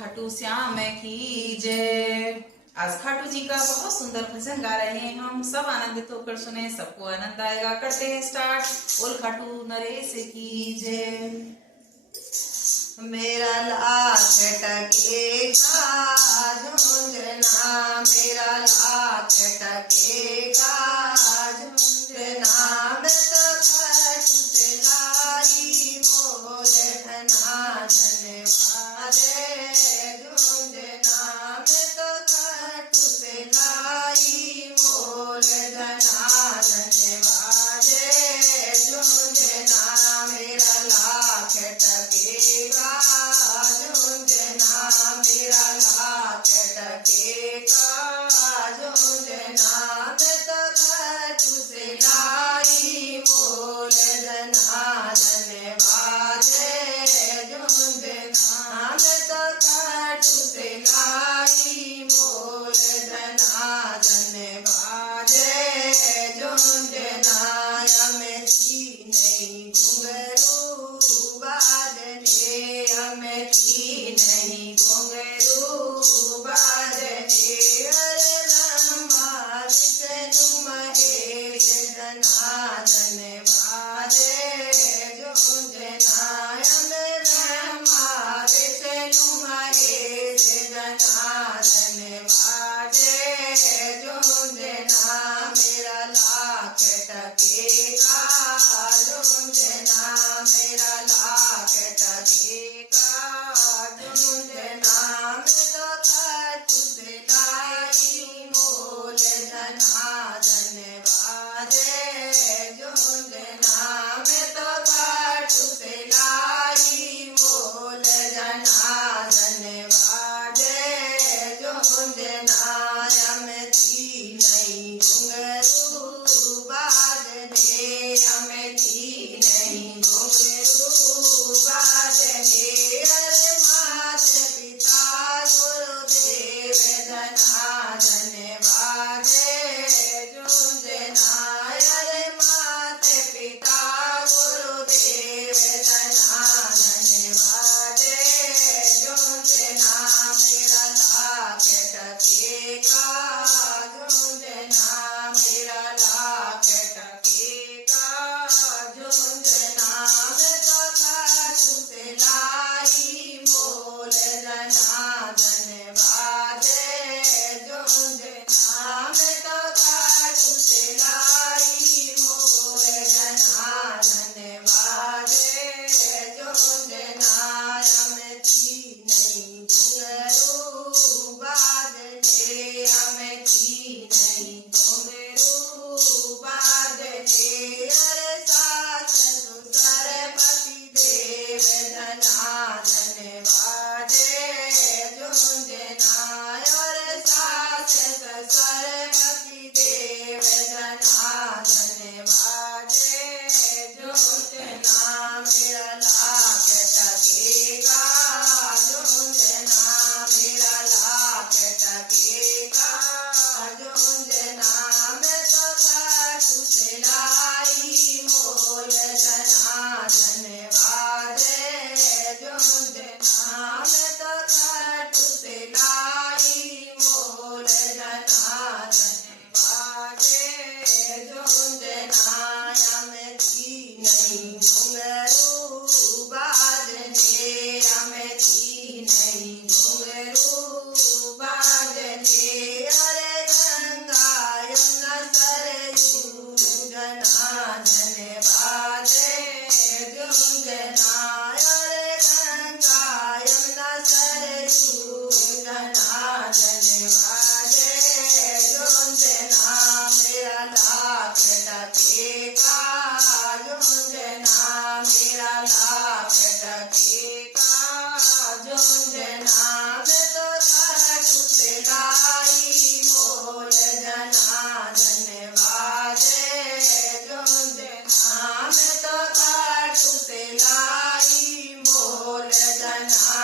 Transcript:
खाटू श्याम की जय। आज खाटू जी का बहुत सुंदर भजन गा रहे हैं हम, सब आनंदित होकर सुने, सबको आनंद आएगा। करते हैं स्टार्ट। बोल खाटू नरेश की जय। मेरा लाख टकेगा झुंझुना, मेरा लाख टकेगा झुंझुना, मैं तो खाटू से लाई मोल धना धन्यवाद झुंझुना, मैं तो खाटू से लाई मोल धना धन्यवाद झुंझुना, मेरा लाख टकेगा झुंझुना, मेरा लाख टकेगा झुंझुना, मैं तो खाटू से लाई मोल धना धन्यवाद झुंझुना, मैं तो खाटू से लाई मोल धना धन्यवाद झुंझुना, हमें थी नहीं घुंघरू बाजने, हमें थी नहीं घुंघरू बाजने, हरे ब्रह्मा विष्णु महेश धना धन्यवाद झुंझुना, हमें ब्रह्मा विष्णु महेश धना धन्यवाद झुंझुना, मेरा लाख टकेगा झुंझुना, मेरा लाख टकेगा झुंझुना, मैं तो खाटू से लाई मोल धना धन्यवाद झुंझुना, मैं तो खाटू से लाई मोल धना धन्यवाद झुंझुना, हमें थी नहीं घुंघरू बाजने, हमें थी नहीं घुंघरू बाजने, अरे माता पिता गुरुदेव धना धन्यवाद झुंझुना, अरे माता पिता गुरुदेव धना धन्यवाद झुंझुना, मेरा लाख टकेगा झुंझुना, मेरा लाख टकेगा झुंझुना, मैं तो खाटू से लाई मोल धना धन्यवाद झुंझुना, मैं तो खाटू से लाई मोल धना धन्यवाद झुंझुना, हमें थी नहीं घुंघरू बाजने, हमें थी नहीं घुंघरू बाजने, अरे सास ससुर पति देव धना धन्यवाद झुंझुना, अरे सास ससुर पति देव धना धन्यवाद झुंझुना, मेरा लाख टकेगा झुंझुना, मेरा लाख टकेगा झुंझुना, मैं तो खाटू से लाई मोल धना धन्यवाद झुंझुना, मैं तो खाटू से लाई मोल धना धन्यवाद झुंझुना, हमें थी नहीं घुंघरू बाजने, हमें थी नहीं घुंघरू बाजने, अरे गंगा यमुना सरयू धना धन्यवाद झुंझुना, अरे गंगा यमुना सरयू धना धन्यवाद झुंझुना, मेरा लाख टकेगा झुंझुना, मेरा लाख टकेगा झुंझुना, मैं तो खाटू से लाई मोल धना धन्यवाद झुंझुना, मैं तो खाटू से लाई मोल धना